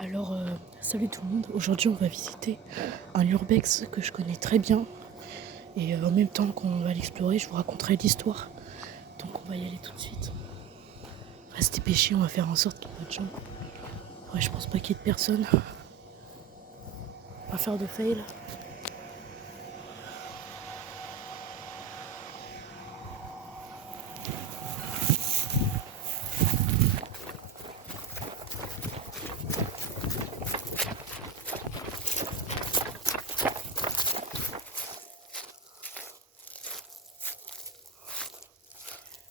Alors, salut tout le monde. Aujourd'hui, on va visiter un urbex que je connais très bien. Et en même temps qu'on va l'explorer, je vous raconterai l'histoire. Donc, on va y aller tout de suite. On va se dépêcher, on va faire en sorte qu'il n'y ait pas de gens. Ouais, je pense pas qu'il y ait de personne. On va faire de fail.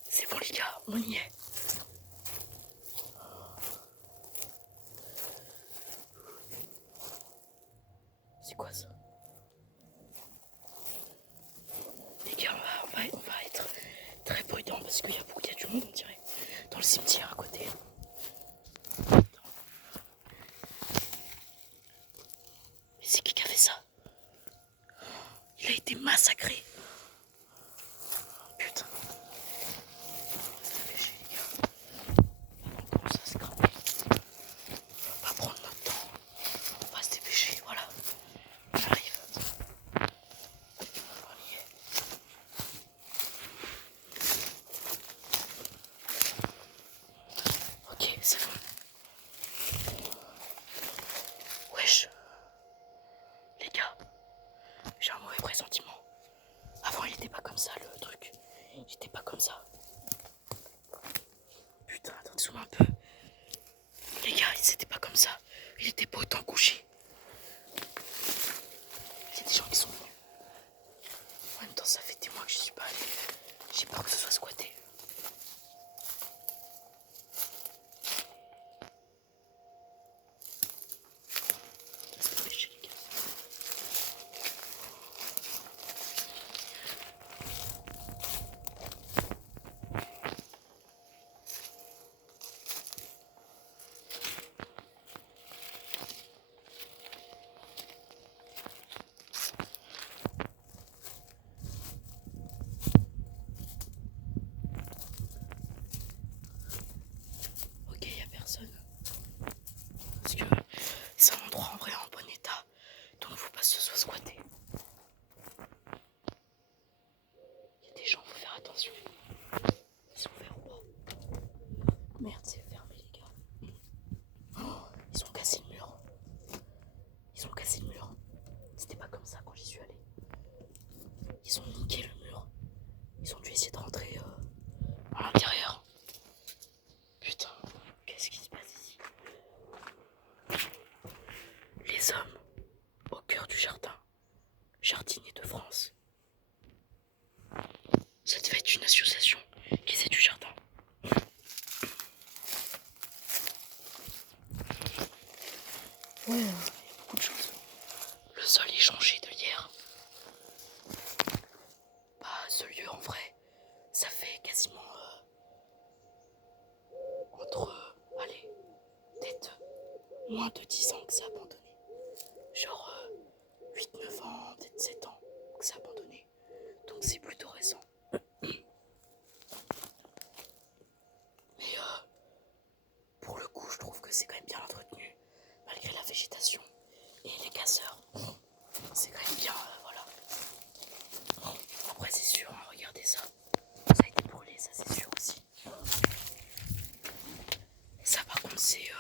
C'est bon, les gars, on y est. C'est quoi ça? Les gars, on va être très prudent parce qu'il y a du monde, on dirait. Dans le cimetière à côté. Mais c'est qui a fait ça? Il a été massacré. Putain. On va se dépêcher, les gars. On commence à se cramer. On va pas prendre notre temps. On va se dépêcher, voilà. On arrive. On y est. Ok, c'est bon. Wesh. Les gars, j'ai un mauvais pressentiment. Avant, il était pas comme ça, le truc. Il était pas comme ça. Putain, attends, zoom un peu. Les gars, c'était pas comme ça. Il était pas autant couché. Il y a des gens qui sont venus. En même temps, ça fait des mois que je suis pas allé. J'ai peur que ce soit squatté. On va se dépêcher, les gars. Ok, y a personne. Parce que c'est un endroit en vrai en bon état. Donc faut pas que ce soit squatté. Il y a des gens, faut faire attention. Ils sont ouverts ou pas? Merde, c'est fermé, les gars. Oh, ils ont cassé le mur. Ils ont cassé le mur. C'était pas comme ça quand j'y suis allé. Ils ont niqué le mur. Ils ont dû essayer de rentrer à l'intérieur. Putain, qu'est-ce qui se passe ici? Les hommes au cœur du jardin. Jardiniers de France. Ça devait être une association qui faisait du jardin. Ouais, il y a beaucoup de choses. Le sol est changé de hier. Bah, ce lieu en vrai, ça fait quasiment entre, allez, peut-être moins de 10 ans que c'est abandonné. Genre 8-9 ans, peut-être 7 ans que c'est abandonné. Donc c'est plutôt récent. Mais pour le coup, je trouve que c'est quand même bien entretenu, malgré la végétation et les casseurs. C'est quand même bien, voilà. Après, c'est sûr, hein, regardez ça. Ça a été brûlé, ça c'est sûr aussi. Et ça, par contre, c'est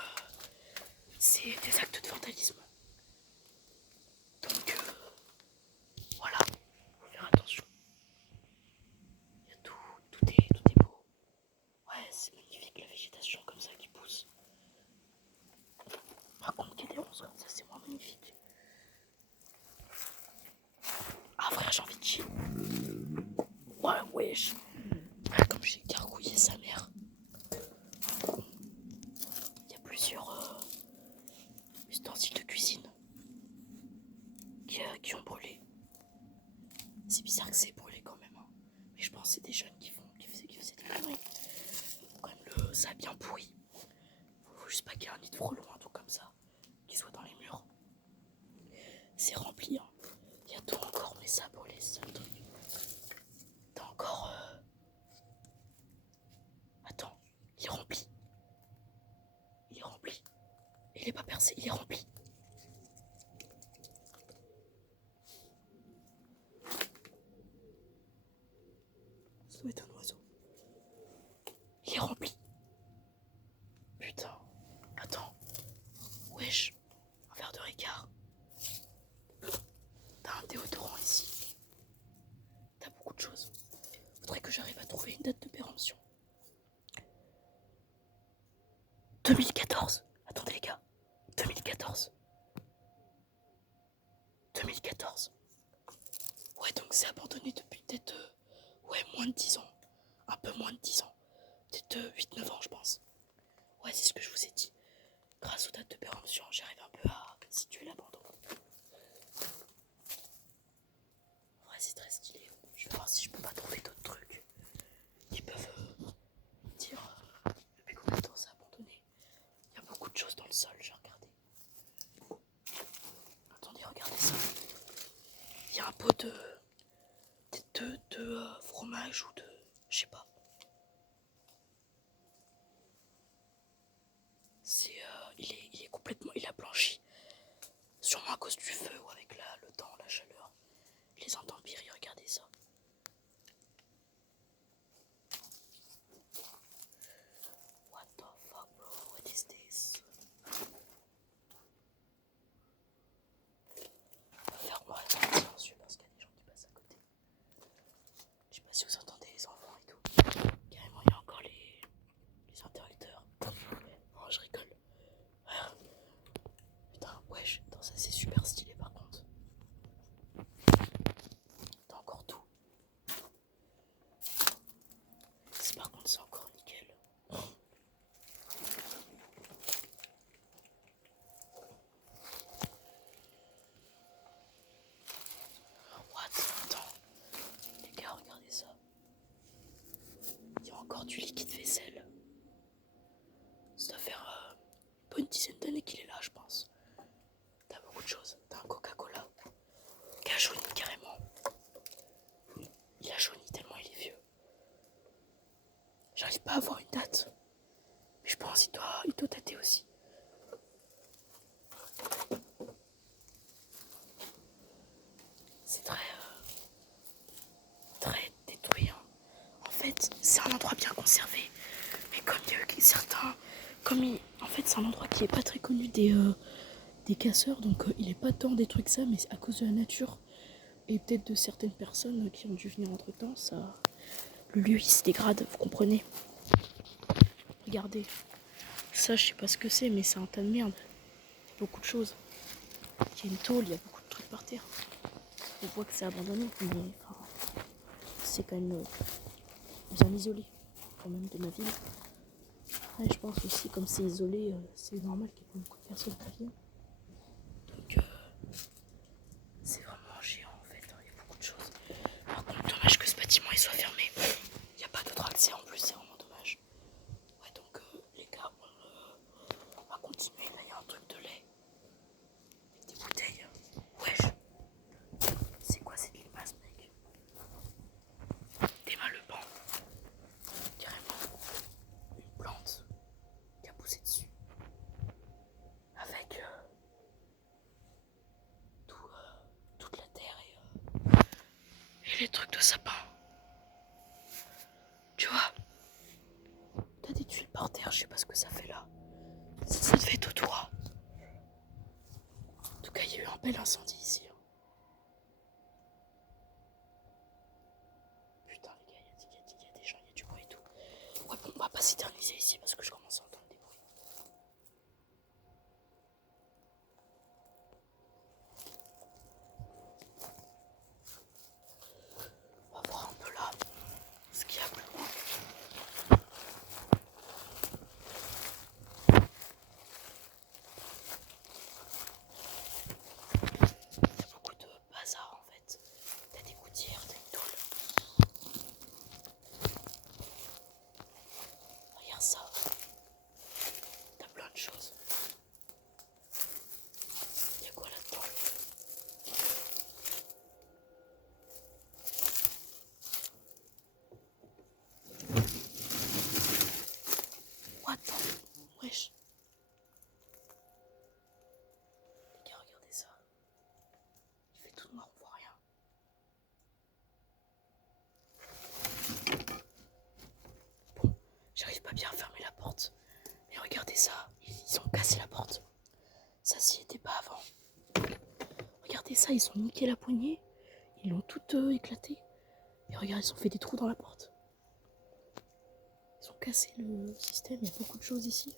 des actes de vandalisme. Donc, voilà, faut faire attention. Il y a tout est beau. Ouais, c'est magnifique la végétation comme ça qui pousse. Par contre, qu'il y ait des ronces comme ça, c'est moins magnifique. Ah, frère, j'ai envie de chier. Ouais, wesh. Comme j'ai gargouillé sa mère. Il y a plusieurs ustensiles de cuisine qui ont brûlé. C'est bizarre que c'est brûlé quand même. Hein. Mais je pense que c'est des jeunes qui faisaient des conneries. Quand même, ça a bien pourri. Faut juste pas qu'il y ait un nid de frelon, un truc comme ça, qui soit dans les murs. C'est rempli, hein. Il y a tout encore, mais ça a brûlé, c'est le truc. T'as encore. Attends, il est rempli. Il est rempli. Il est pas percé, il est rempli. Ça doit être un oiseau. Il est rempli. Putain. Attends. Wesh. Un verre de Ricard. T'as un déodorant ici. T'as beaucoup de choses. Faudrait que j'arrive à trouver une date de péremption. 2014. Attendez les gars. 2014. 2014. Ouais, donc c'est abandonné depuis peut-être moins de 10 ans. Un peu moins de 10 ans. Peut-être 8-9 ans je pense. Ouais, c'est ce que je vous ai dit. Grâce aux dates de péremption, j'arrive un peu à situer l'abandon. Ouais, c'est très stylé. Je vais voir si je peux pas trouver d'autres trucs qui peuvent dire depuis combien de temps c'est abandonné. Il y a beaucoup de choses dans le sol, j'ai regardé. Attendez, regardez ça. Il y a un pot de fromage ou de... je sais pas. Il est complètement... il a blanchi. Sûrement à cause du feu ou avec le temps, la chaleur. Les intempéries, regardez ça. What the fuck, bro? What is this? On va faire silencieux parce qu'il y a des gens qui passent à côté. Je sais pas si vous entendez les enfants et tout. Carrément, il y a encore les interrupteurs. Non, je rigole. Putain, wesh, attends, ça c'est super stylé par contre. T'as encore tout. Par contre, c'est encore nickel. What? Attends. Les gars, regardez ça. Il y a encore du liquide vaisselle. Ça doit faire une bonne dizaine d'années qu'il est là, je pense. T'as beaucoup de choses. T'as un Coca-Cola qui a jauni carrément. Il a jauni tellement il est vieux. J'arrive pas à avoir une date. Mais je pense qu'il doit dater aussi. C'est très détruit. Hein. En fait, c'est un endroit bien conservé. Mais comme il y a eu certains... en fait, c'est un endroit qui est pas très connu des casseurs. Donc il est pas tant détruit que ça, mais à cause de la nature. Et peut-être de certaines personnes qui ont dû venir entre temps, le lieu il se dégrade, vous comprenez? Regardez, ça je sais pas ce que c'est, mais c'est un tas de merde. Il y a beaucoup de choses. Il y a une tôle, il y a beaucoup de trucs par terre. On voit que c'est abandonné, mais c'est quand même bien isolé, quand même, de ma ville. Ouais, je pense aussi, comme c'est isolé, c'est normal qu'il y ait beaucoup de personnes qui viennent. Donc, c'est vraiment géant en fait, hein, il y a beaucoup de choses. Par contre, dommage que ce bâtiment il soit fermé. Il n'y a pas d'autre accès en plus, c'est vraiment dommage. Ouais, donc les gars, on va continuer. Là, il y a un truc de lait. Des bouteilles. Wesh. C'est quoi cette limace, mec? Des mains le banc. Carrément. Une plante qui a poussé dessus. Avec toute la terre et les trucs de sapin. Tu vois? T'as des tuiles par terre, je sais pas ce que ça fait là. Ça devait être au toit. En tout cas, il y a eu un bel incendie ici. Putain, les gars, il y a des gens, il y a du bruit et tout. Ouais, bon, on va pas s'éterniser ici parce que je commence à entendre des bruits. On va voir un peu là ce qu'il y a plus loin. ça, ils ont cassé la porte. Ça s'y était pas avant. Regardez ça, ils ont niqué la poignée. Ils l'ont toute éclatée. Et regarde, ils ont fait des trous dans la porte. Ils ont cassé le système, il y a beaucoup de choses ici.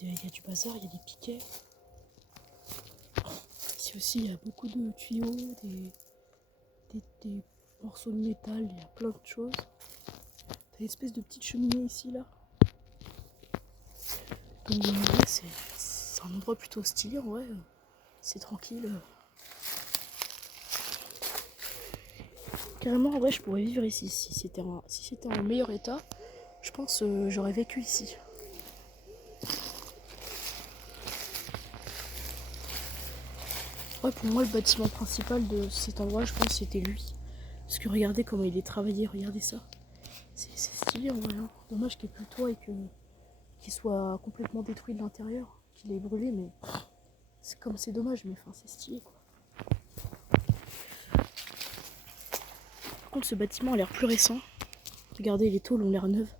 Il y a du bazar, il y a des piquets. Ici aussi, il y a beaucoup de tuyaux, des morceaux de métal, il y a plein de choses. T'as une espèce de petite cheminée ici, là. Donc ouais, c'est un endroit plutôt stylé, en vrai. C'est tranquille. Carrément, en vrai, je pourrais vivre ici. Si c'était en meilleur état, je pense j'aurais vécu ici. Ouais, pour moi, le bâtiment principal de cet endroit, je pense que c'était lui. Parce que regardez comment il est travaillé, regardez ça. C'est stylé en vrai. Hein. Dommage qu'il n'y ait plus de toit et qu'il soit complètement détruit de l'intérieur, qu'il ait brûlé, mais c'est comme c'est dommage, mais enfin c'est stylé quoi. Par contre, ce bâtiment a l'air plus récent. Regardez, les tôles ont l'air neuves.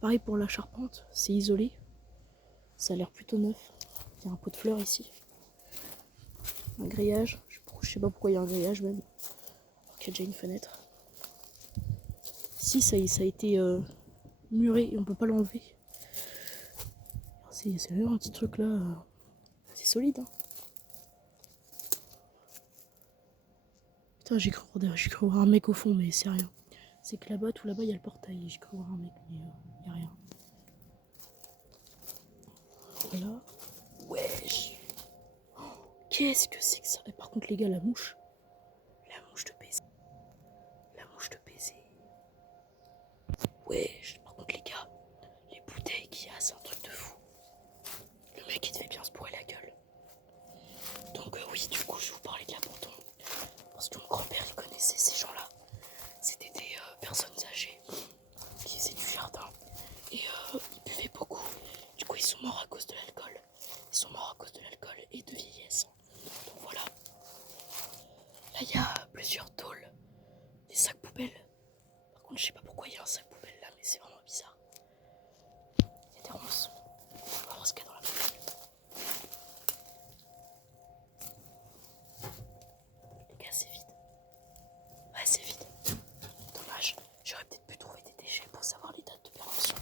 Pareil pour la charpente, c'est isolé. Ça a l'air plutôt neuf. Il y a un pot de fleurs ici. Un grillage. Je sais pas pourquoi il y a un grillage même. Alors qu'il y a déjà une fenêtre. Ici, ça a été muré et on peut pas l'enlever. C'est vraiment un petit truc là. C'est solide. Hein. Putain, j'ai cru voir un mec au fond, mais c'est rien. C'est que là-bas, tout là-bas, il y a le portail. J'ai cru voir un mec, mais il n'y a rien. Voilà. Wesh. Oh, qu'est-ce que c'est que ça? Et par contre, les gars, la mouche. La mouche de baiser. La mouche de baiser. Wesh. Par contre, les gars, les bouteilles qu'il y a, c'est un truc de fou. Le mec, il devait bien se bourrer la gueule. Donc oui, du coup, je vais vous parler de l'abandon. Parce que mon grand-père, il connaissait ces gens-là. C'était des personnes âgées qui faisaient du jardin. Et ils buvaient beaucoup. Du coup, ils sont morts à cause de l'alcool. Ils sont morts à cause de l'alcool et de vieillesse. Donc voilà. Là, il y a plusieurs tôles. Des sacs poubelles. Par contre, je sais pas pourquoi il y a un sac poubelle là, mais c'est vraiment bizarre. Il y a des ronces. On va voir ce qu'il y a dans la poubelle. Les gars, c'est vide. Ouais, c'est vide. Dommage. J'aurais peut-être pu trouver des déchets pour savoir les dates de péremption.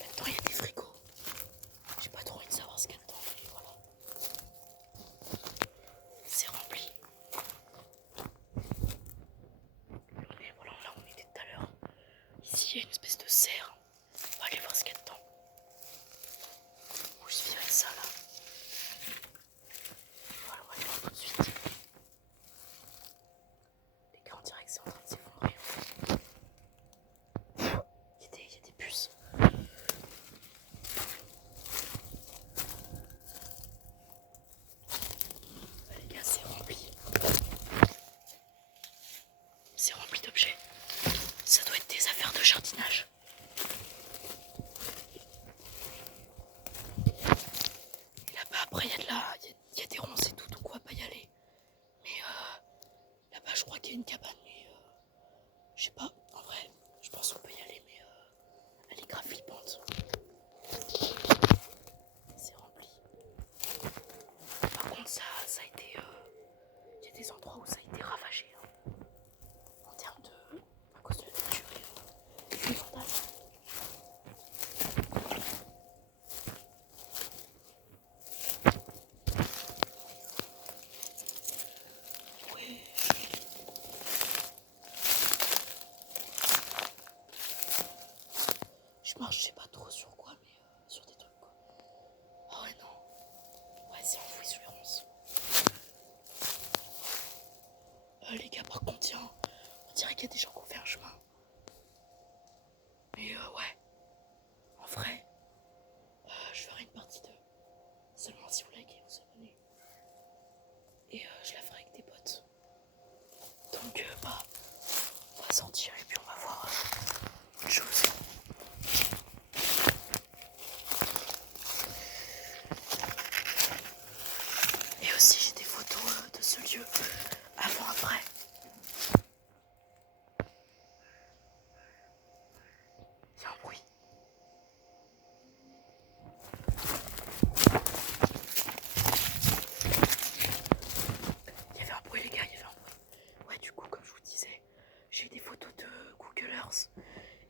Là-dedans, il y a des frigos. J'ai pas trop envie de savoir ce qu'il y a dedans, mais voilà. C'est rempli. Et voilà, là où on était tout à l'heure. Ici, il y a une espèce de serre. On va aller voir ce qu'il y a dedans. Où je virais ça, là. Voilà, on va aller voir tout de suite. Les gars, on dirait que c'est en train de s'effondrer. Il y a des puces. Les gars, c'est rempli. C'est rempli d'objets. Ça doit être des affaires de jardinage. Et là-bas, après, il y a des ronces et tout, donc on va pas y aller. Mais là-bas, je crois qu'il y a une cabane, mais je sais pas. En vrai, je pense qu'on peut y aller, mais elle est grave flippante. C'est rempli. Par contre, ça a été... il y a des endroits où ça a été ravagé. Hein, en termes de... à cause de la nature et des vandales. Ouais. Je marche, je sais pas trop sur quoi, mais sur des trucs quoi. Ah ouais, non. Ouais, c'est enfoui sous les ronces. Les gars, par contre, tiens, on dirait qu'il y a des gens qui ont fait un chemin. Mais ouais, en vrai, je ferai une partie 2. Seulement si vous likez, vous abonnez. Et je la ferai avec des potes. Donc bah, on va sortir et puis on va voir autre chose. Et aussi j'ai des photos de ce lieu avant-après.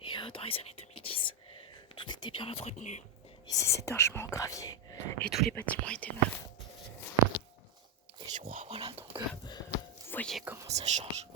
Et dans les années 2010, tout était bien entretenu. Ici, c'est un chemin en gravier et tous les bâtiments étaient neufs. Et je crois, voilà, donc vous voyez comment ça change.